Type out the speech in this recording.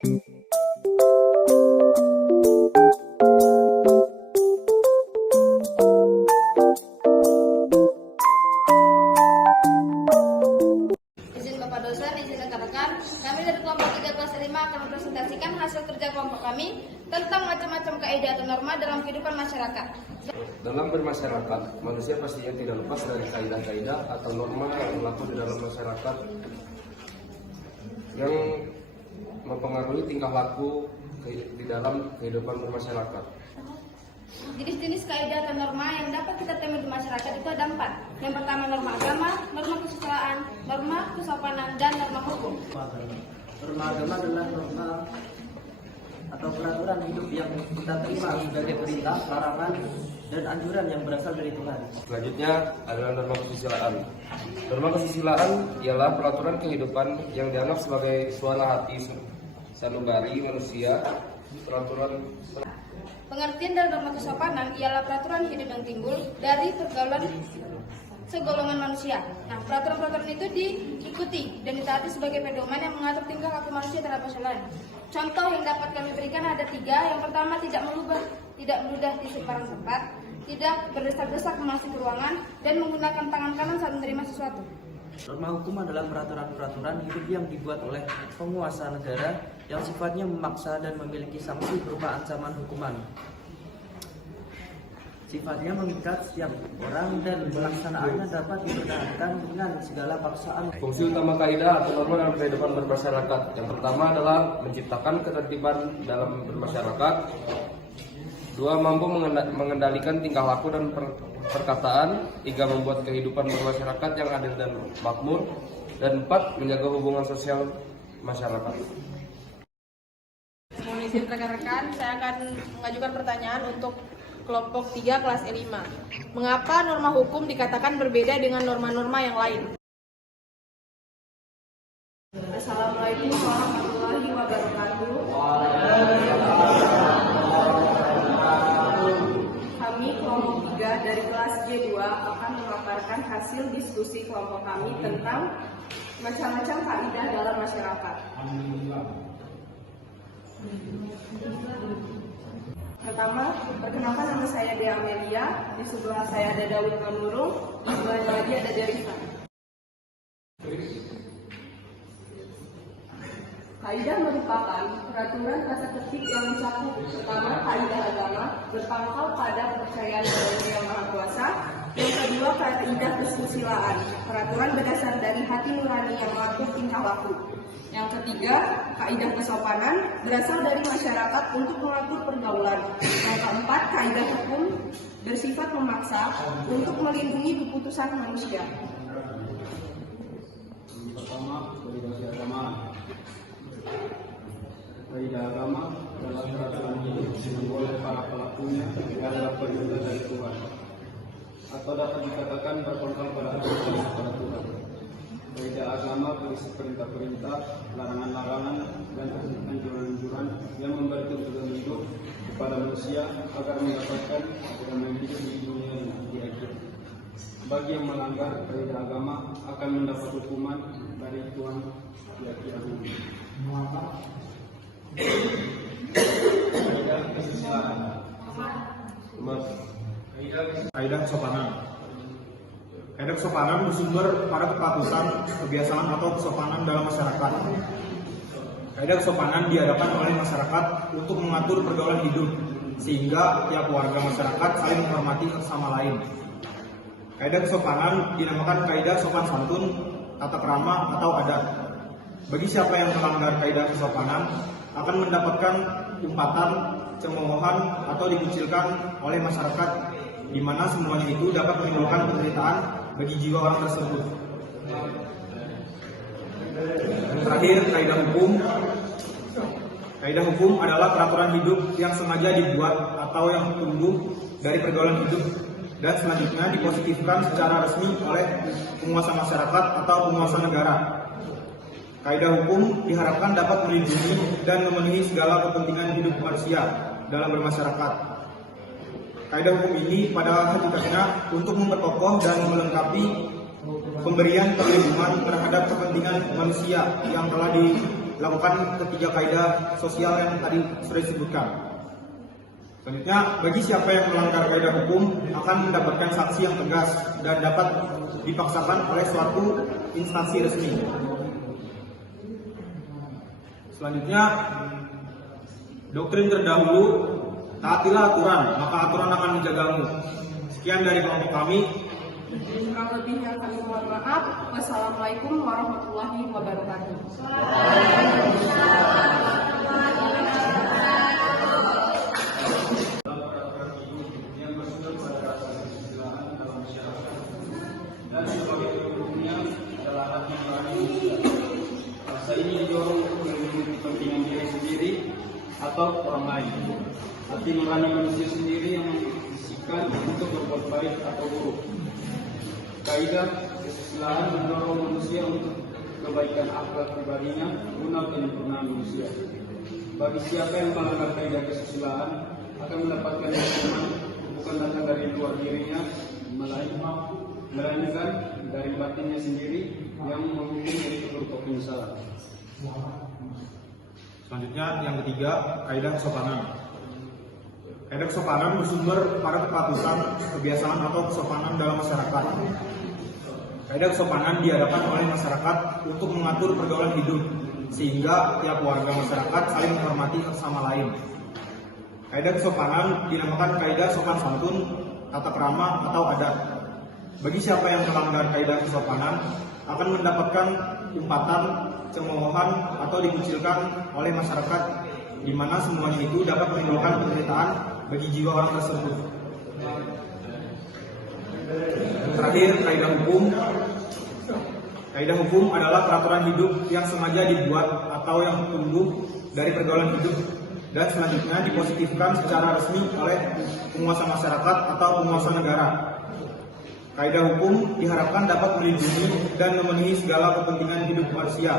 Izin Bapak dosen, izin rekan-rekan, kami dari kelompok 3 kelas 5 akan mempresentasikan hasil kerja kelompok kami tentang macam-macam kaidah atau norma dalam kehidupan masyarakat. Dalam bermasyarakat, manusia pastinya tidak lepas dari kaidah-kaidah atau norma yang berlaku di dalam masyarakat yang mempengaruhi tingkah laku di dalam kehidupan bermasyarakat. Jenis-jenis kaidah atau norma yang dapat kita temui di masyarakat itu ada 4. Yang pertama norma agama, norma kesusilaan, norma kesopanan, dan norma hukum. Norma agama adalah norma atau peraturan hidup yang kita terima sebagai perintah, larangan, dan anjuran yang berasal dari Tuhan. Selanjutnya adalah norma kesusilaan. Norma kesusilaan ialah peraturan kehidupan yang dianggap sebagai suara hati sanubari manusia. Pengertian dari norma kesopanan ialah peraturan hidup yang timbul dari pergaulan segolongan manusia. Nah, peraturan-peraturan itu diikuti dan ditaati sebagai pedoman yang mengatur tingkah laku manusia terhadap manusia lain. Contoh yang dapat kami berikan ada 3. Yang pertama, tidak meludah di sembarang tempat, tidak berdesak-desak memasuki ruangan, dan menggunakan tangan kanan saat menerima sesuatu. Norma hukum adalah peraturan-peraturan hidup yang dibuat oleh penguasa negara yang sifatnya memaksa dan memiliki sanksi berupa ancaman hukuman. Sifatnya mengikat setiap orang dan pelaksanaannya dapat dipertahankan dengan segala paksaan. Fungsi utama kaidah atau norma dalam kehidupan bermasyarakat. Yang pertama adalah menciptakan ketertiban dalam bermasyarakat. 2. Mampu mengendalikan tingkah laku dan perkataan. 3. Membuat kehidupan bermasyarakat yang adil dan makmur. Dan 4. Menjaga hubungan sosial masyarakat. Mohon izin rekan-rekan, saya akan mengajukan pertanyaan untuk kelompok 3 kelas E5. Mengapa norma hukum dikatakan berbeda dengan norma-norma yang lain? Assalamualaikum warahmatullahi wabarakatuh. Kami kelompok 3 dari kelas J2 akan memaparkan hasil diskusi kelompok kami tentang macam-macam kaidah dalam masyarakat. Pertama, perkenalkan nama saya Dea Amelia, di sebelah saya ada Dawid Manurung, di sebelah lagi ada Derisa. Kaidah merupakan peraturan tata tertib yang mencakup pertama kaidah agama berpangkal pada kepercayaan kepada Yang Maha Kuasa. Yang kedua kaidah kesusilaan, peraturan berdasar dari hati nurani yang mengatur tingkah laku. Yang ketiga, kaidah kesopanan berasal dari masyarakat untuk mengatur pergaulan. Yang keempat, kaidah hukum bersifat memaksa untuk melindungi keputusan manusia. Pertama, validasi agama. Kaidah agama adalah peraturan hidup yang oleh para pelakunya adalah perintah dari Tuhan, atau dapat dikatakan berpangkal pada Tuhan. Kaidah agama berisi perintah-perintah, larangan-larangan, dan anjuran-anjuran yang memberi tuntunan hidup kepada manusia agar mendapatkan kedamaian hidup di dunia dan di akhirat. Bagi yang melanggar kaidah agama akan mendapat hukuman dari Tuhan di akhirat nanti. Kaidah kesusilaan. Kaidah kesopanan. Kaidah kesopanan bersumber pada kepatusan, kebiasaan atau kesopanan dalam masyarakat. Kaidah kesopanan diadakan oleh masyarakat untuk mengatur pergaulan hidup, sehingga tiap warga masyarakat saling menghormati sesama lain. Kaidah kesopanan dinamakan kaidah sopan santun, tata krama, atau adat. Bagi siapa yang melanggar kaidah kesopanan akan mendapatkan umpatan, cemoohan, atau dikucilkan oleh masyarakat, di mana semuanya itu dapat menimbulkan penderitaan bagi jiwa orang tersebut. Terakhir, kaidah hukum. Kaidah hukum adalah peraturan hidup yang sengaja dibuat atau yang tumbuh dari pergaulan hidup dan selanjutnya dipositifkan secara resmi oleh penguasa masyarakat atau penguasa negara. Kaidah hukum diharapkan dapat melindungi dan memenuhi segala kepentingan hidup manusia dalam bermasyarakat. Kaidah hukum ini pada hakikatnya untuk memperkokoh dan melengkapi pemberian perlindungan terhadap kepentingan manusia yang telah lakukan ketiga kaidah sosial yang tadi sudah disebutkan. Selanjutnya, bagi siapa yang melanggar kaidah hukum akan mendapatkan sanksi yang tegas dan dapat dipaksakan oleh suatu instansi resmi. Selanjutnya, doktrin terdahulu, taatilah aturan, maka aturan akan menjagamu. Sekian dari kelompok kami. Kurang lebihnya kami mohon maaf. Wassalamualaikum warahmatullahi wabarakatuh. yang bersumber pada kesusilaan dalam masyarakat dan sebagai pendukungnya adalah hati nurani. Rasa ini didorong untuk melindungi kepentingan diri sendiri atau orang lain. Hati nurani manusia sendiri yang membisikkan untuk berbuat baik atau buruk. Kaidah kesusilaan mendorong manusia untuk kebaikan akhlak pribadinya guna penyempurnaan manusia. Bagi siapa yang melanggar kaidah kesusilaan akan mendapatkan hukuman bukan datang dari luar dirinya, melainkan dari batinnya sendiri yang menghukum itu berupa penyesalan. Selanjutnya, yang ketiga, kaidah kesopanan. Kaidah kesopanan bersumber pada kepatusan, kebiasaan atau kesopanan dalam masyarakat. Kaidah kesopanan diadakan oleh masyarakat untuk mengatur pergaulan hidup, sehingga tiap warga masyarakat saling menghormati satu sama lain. Kaidah kesopanan dinamakan kaidah sopan santun, tata krama, atau adat. Bagi siapa yang melanggar kaidah kesopanan akan mendapatkan umpatan, cemoohan, atau dikucilkan oleh masyarakat, di mana semuanya itu dapat menimbulkan penderitaan bagi jiwa orang tersebut. Terakhir, kaidah hukum. Kaidah hukum adalah peraturan hidup yang sengaja dibuat atau yang tumbuh dari pergaulan hidup dan selanjutnya dipositifkan secara resmi oleh penguasa masyarakat atau penguasa negara. Kaidah hukum diharapkan dapat melindungi dan memenuhi segala kepentingan hidup manusia.